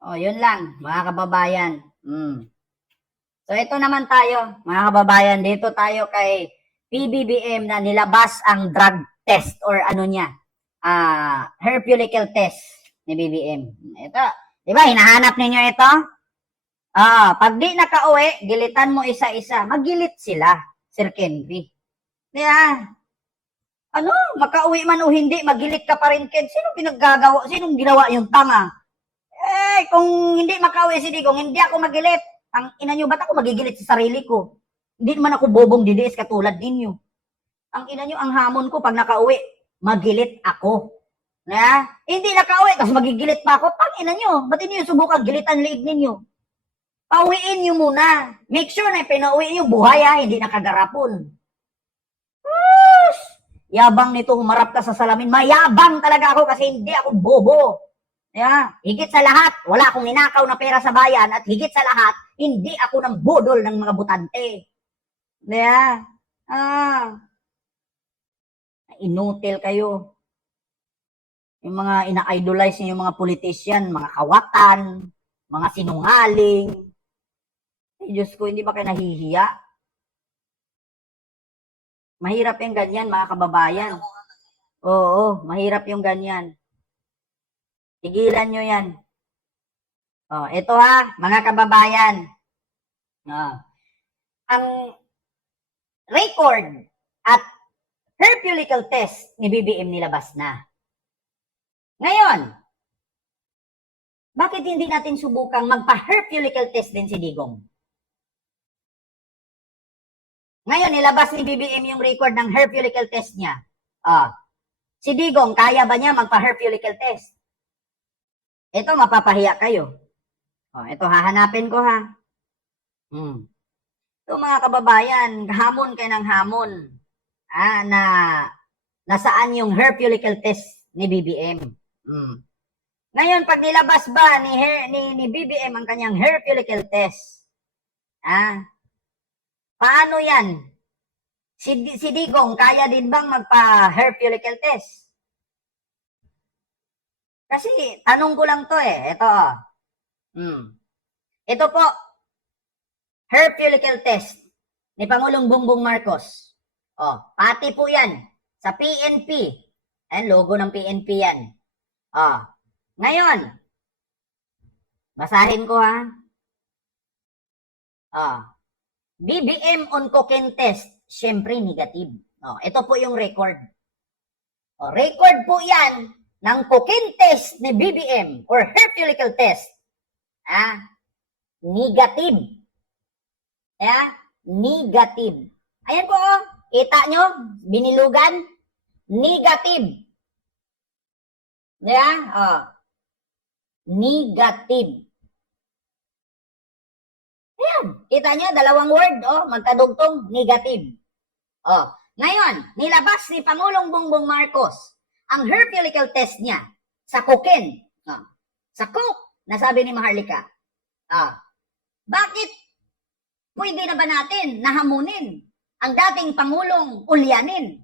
O, yun lang, mga kababayan. So, ito naman tayo, mga kababayan. Dito tayo kay PBBM na nilabas ang drug test or ano niya, herpeulical test ni BBM. Ito, di ba, hinahanap ninyo ito? Pag di nakauwi, gilitan mo isa-isa. Magilit sila, Sir Kenry. Di ba? Ano, makauwi man o hindi, magilit ka pa rin, Ken. Sino pinaggagawa? Sinong ginawa yung tanga? Kung hindi makauwi si Digong, hindi ako magilit. Ang ina nyo, ba't ako magigilit sa sarili ko? Hindi naman ako bobong didiis katulad ninyo. Ang ina nyo, ang hamon ko pag nakauwi, magilit ako. Na? Hindi nakauwi, tapos magigilit pa ako. Pang ina nyo, ba't inyo subukan gilitan liig ninyo? Pauwiin nyo muna. Make sure na pinauwi nyo buhay ha, hindi nakagarapon. Yabang nito, humarap ka sa salamin. Mayabang talaga ako kasi hindi ako bobo. Yeah. Higit sa lahat, wala akong ninakaw na pera sa bayan at higit sa lahat, hindi ako ng budol ng mga butante. Yeah. Inutil kayo. Yung mga ina-idolize niyo yung mga politician, mga kawatan, mga sinungaling. Diyos ko, hindi ba kayo nahihiya? Mahirap yung ganyan, mga kababayan. Oo, mahirap yung ganyan. Tigilan nyo yan. Ito ha, mga kababayan. Ang record at herpeulical test ni BBM nilabas na. Ngayon, bakit hindi natin subukang magpa-herpeulical test din si Digong? Ngayon, nilabas ni BBM yung record ng herpeulical test niya. Si Digong, kaya ba niya magpa-herpeulical test? Ito, mapapahiya kayo. Ito, hahanapin ko ha. Ito mga kababayan, hamon kayo ng hamon. Na nasaan yung herpeulical test ni BBM. Ngayon, pag nilabas ba ni BBM ang kanyang herpeulical test, paano yan? Si Digong, kaya din bang magpa-herpeulical test? Kasi, tanong ko lang to Ito. Ito po, herpeulical test ni Pangulong Bongbong Marcos. Pati po yan sa PNP. Logo ng PNP yan. Ngayon, basahin ko ha. BBM on cocaine test, syempre negative. Ito po yung record. Record po yan ng cocaine test ni BBM or herpeulical test. Negative. Negative. Ayan po, kita nyo, binilugan, negative. Negative. Ayan, kita nyo, dalawang word, magkadugtong, negative. Ngayon, nilabas ni Pangulong Bongbong Marcos ang herpeulical test niya sa cocaine. Sa coke, nasabi ni Maharlika. Bakit pwede na ba natin nahamunin ang dating Pangulong ulyanin?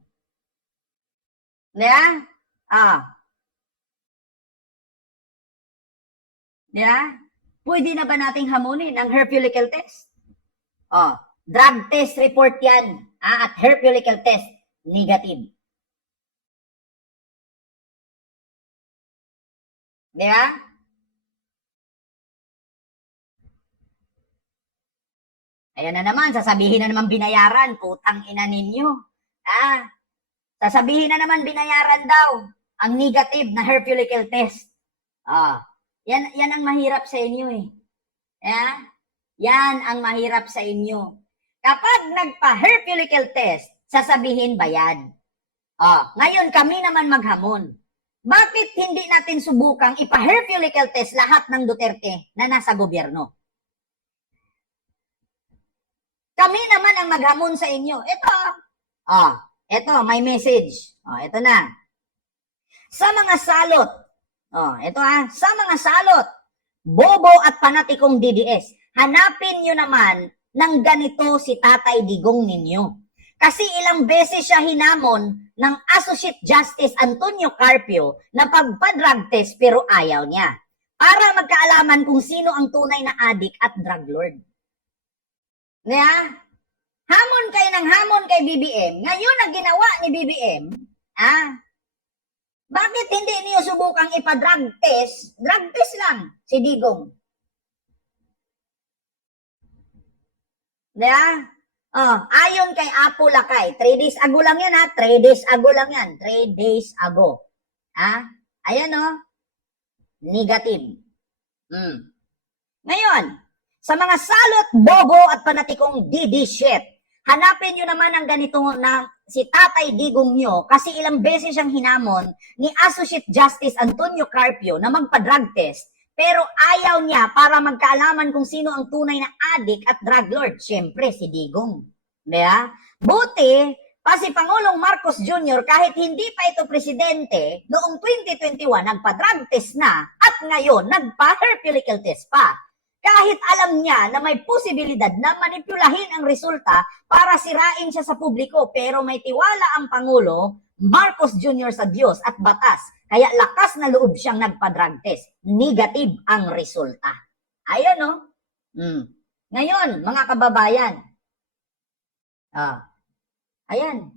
Pwede na ba nating hamunin ang herpeulical test? Drug test report yan. At herpeulical test, negative. Ayan na naman, sasabihin na naman binayaran, putang ina ninyo. Sasabihin na naman binayaran daw ang negative na herpeulical test. Yan ang mahirap sa inyo Yan ang mahirap sa inyo. Kapag nagpa-herpeulical test, sasabihin bayad. Ngayon kami naman maghamon. Bakit hindi natin subukang ipa-herpeulical test lahat ng Duterte na nasa gobyerno? Kami naman ang maghamon sa inyo. Ito, may message. Ito na. Sa mga salot, sa mga salot, bobo at panatikong DDS, hanapin nyo naman ng ganito si Tatay Digong ninyo. Kasi ilang beses siya hinamon ng Associate Justice Antonio Carpio na pagpa-drug test pero ayaw niya. para magkaalaman kung sino ang tunay na adik at drug lord. Yeah? Hamon kayo ng hamon kay BBM. Ngayon ang ginawa ni BBM, bakit hindi niyo subukang ipa-drug test? Drug test lang si Digong. Yeah? Ayon kay Apo Lakay, 3 days ago lang yan 3 days ago lang yan. 3 days ago. Ayan negative. Ngayon, sa mga salot, bobo at panatikong shit, hanapin nyo naman ang ganito na si Tatay Digong nyo kasi ilang beses siyang hinamon ni Associate Justice Antonio Carpio na magpa-drug test pero ayaw niya para magkaalaman kung sino ang tunay na adik at drug lord. Siyempre, si Digong. Diba? Buti, pa si Pangulong Marcos Jr. kahit hindi pa ito presidente, noong 2021, nagpa-drug test na at ngayon, nagpa-herpelical test pa. Kahit alam niya na may posibilidad na manipulahin ang resulta para sirain siya sa publiko, pero may tiwala ang Pangulo Marcos Jr. sa Diyos at batas. Kaya lakas na loob siyang nagpa-drug test. Negative ang resulta. Ayun, Ngayon, mga kababayan. Ayan.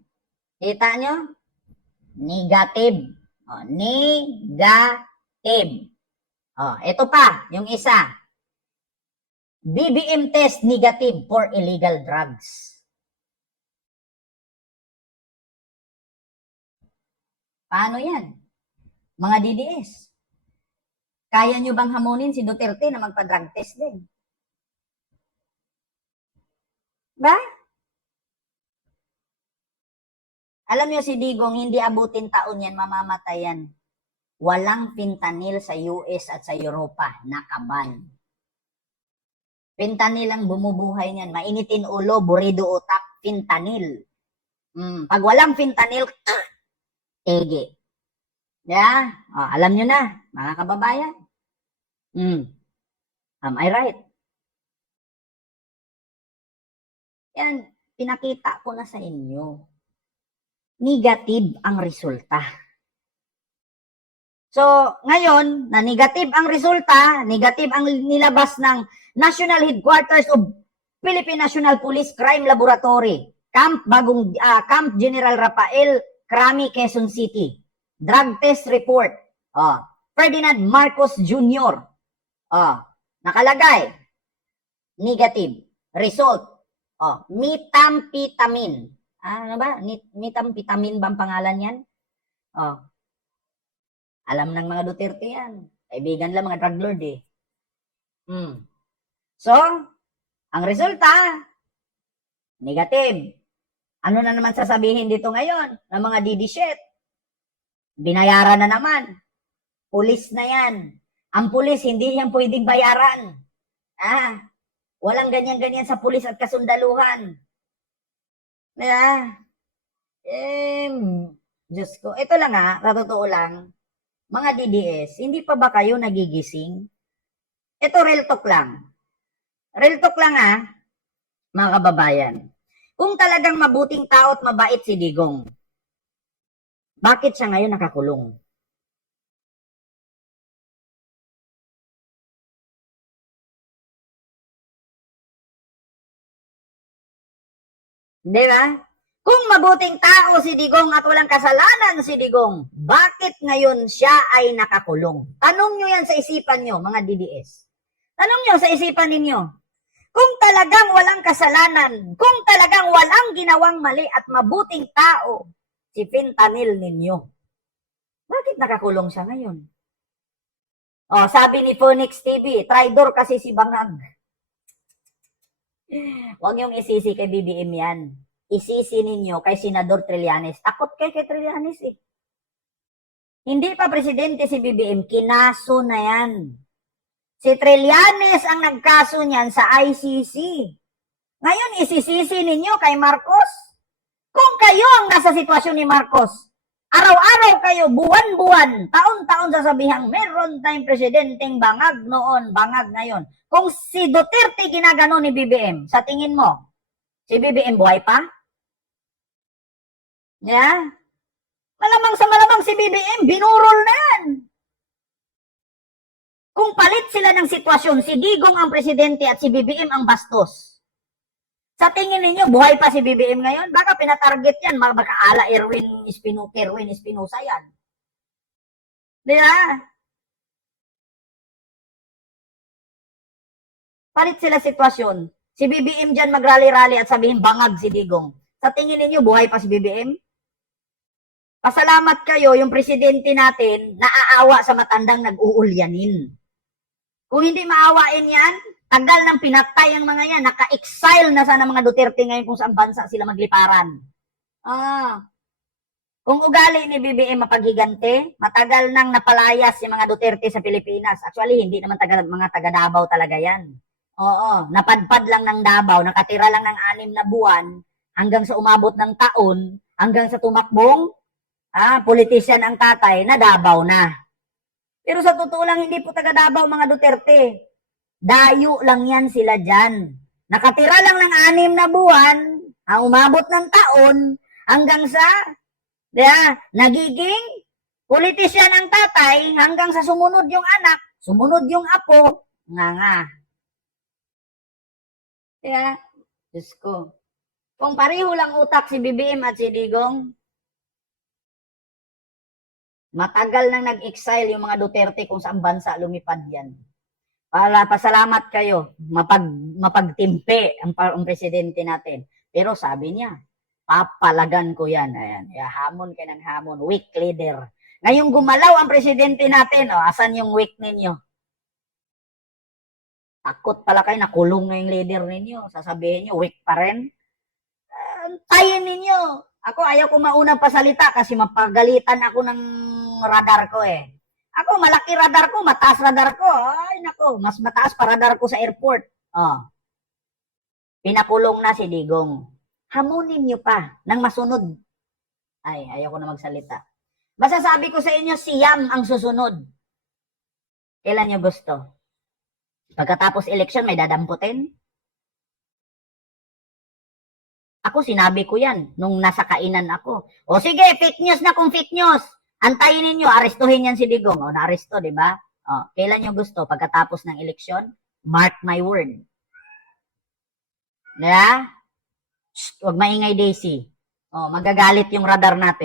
Kita nyo? Negative. Negative. Ito pa, yung isa. BBM test negative for illegal drugs. Paano yan? Mga DDS. Kaya nyo bang hamunin si Duterte na magpa-drug test din? Ba? Alam nyo si Digong, hindi abutin taon yan, mamamatay yan. Walang fentanyl sa US at sa Europa, nakaban. Fentanyl ang bumubuhay niyan. Mainitin ulo, burido utak, fentanyl. Pag walang fentanyl, ege. Yeah? Alam nyo na, mga kababayan. Am I right? Yan, pinakita ko na sa inyo. Negative ang resulta. So, ngayon, na negative ang resulta, negative ang nilabas ng National Headquarters of Philippine National Police Crime Laboratory, Camp General Rafael, Crami, Quezon City. Drug test report. Ferdinand Marcos Jr. Nakalagay. Negative. Result. Methamphetamine. Ano ba? Methamphetamine ba ang pangalan yan? Alam ng mga Duterte yan. Kaibigan lang mga drug lord eh. So, ang resulta, negative. Ano na naman sasabihin dito ngayon ng mga DD shit? Binayaran na naman. Pulis na yan. Ang pulis, hindi yan pwedeng bayaran. Walang ganyan-ganyan sa pulis at kasundaluhan. Diyos ko. Ito lang sa totoo lang, mga DDS, hindi pa ba kayo nagigising? Ito, real talk lang. Real talk lang mga kababayan. Kung talagang mabuting tao at mabait si Digong, bakit siya ngayon nakakulong? Di ba? Kung mabuting tao si Digong at walang kasalanan si Digong, bakit ngayon siya ay nakakulong? Tanong nyo yan sa isipan nyo, mga DDS. Tanong nyo sa isipan ninyo. Kung talagang walang kasalanan, kung talagang walang ginawang mali at mabuting tao, si fentanyl ninyo, bakit nakakulong siya ngayon? Sabi ni Phoenix TV, traidor kasi si Bangag. Huwag niyong isisi kay BBM yan. Isisi ninyo kay Senador Trillanes. Takot kay Trillanes eh. Hindi pa presidente si BBM, kinaso na yan. Si Trillanes ang nagkaso niyan sa ICC. Ngayon, isisisi ninyo kay Marcos. Kung kayo ang nasa sitwasyon ni Marcos, araw-araw kayo, buwan-buwan, taon-taon sasabihang meron tayong presidenteng bangag noon, bangag ngayon. Kung si Duterte ginagano ni BBM, sa tingin mo, si BBM buhay pa? Yeah? Malamang sa malamang si BBM, binurol na yan. Kung Kung palit sila ng sitwasyon, si Digong ang presidente at si BBM ang bastos. Sa tingin ninyo, buhay pa si BBM ngayon? Baka pinatarget yan, baka ala Erwin Espinosa yan. Di ba? Palit sila sitwasyon. Si BBM dyan magrally-rally at sabihin bangag si Digong. Sa tingin ninyo, buhay pa si BBM? Pasalamat kayo, yung presidente natin, naaawa sa matandang nag-uulyanin. Kung hindi maawain yan, tagal ng pinatay ang mga yan, naka-exile na sana mga Duterte ngayon kung saan bansa sila magliparan. Kung ugali ni BBM mapaghigante, matagal nang napalayas yung mga Duterte sa Pilipinas. Actually, hindi naman mga taga Davao talaga yan. Oo, napadpad lang ng Davao, nakatira lang ng 6 na buwan, hanggang sa umabot ng taon, hanggang sa tumakbong, politician ang tatay, na Davao na. Pero sa totoo lang, hindi po taga Davao mga Duterte. Dayo lang yan sila dyan. Nakatira lang ng 6 na buwan, umabot ng taon, hanggang sa, nagiging politician ang tatay, hanggang sa sumunod yung anak, sumunod yung apo, nga. Diyos ko. Kung pareho lang utak si BBM at si Digong, matagal nang nag-exile yung mga Duterte kung saan bansa lumipad yan. Pasalamat kayo, mapagtimpe ang presidente natin. Pero sabi niya, papalagan ko yan. Ayan, hamon kayo ng hamon, weak leader. Ngayong gumalaw ang presidente natin, asan yung weak ninyo? Takot pala kayo, nakulong na yung leader ninyo. Sasabihin nyo, weak pa rin. Tayin ninyo. Ako, ayaw ko maunang pasalita kasi mapagalitan ako ng radar ko eh. Ako, malaki radar ko, mataas radar ko. Ay, nako, mas mataas pa radar ko sa airport. Pinakulong na si Digong. Hamunin nyo pa nang masunod. Ay, ayaw ko na magsalita. Basta sabi ko sa inyo, siyam ang susunod. Kailan nyo gusto? Pagkatapos eleksyon, may dadamputin? Ako, sinabi ko yan nung nasa kainan ako. O sige, fake news na kung fake news. Antayin ninyo, arestuhin yan si Digong. Na-aresto, di ba? Kailan nyo gusto? Pagkatapos ng eleksyon? Mark my word. Diba? Huwag maingay, Daisy. Magagalit yung radar natin.